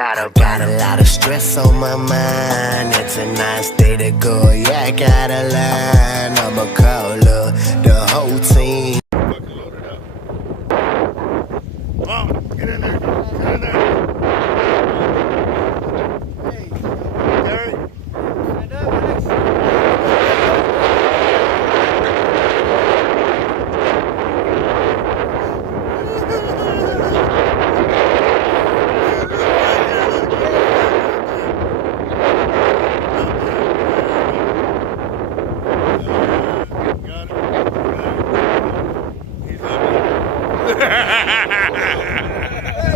got a lot of stress on my mind. It's a nice day to go, yeah, I got a line. I'ma call up the whole team.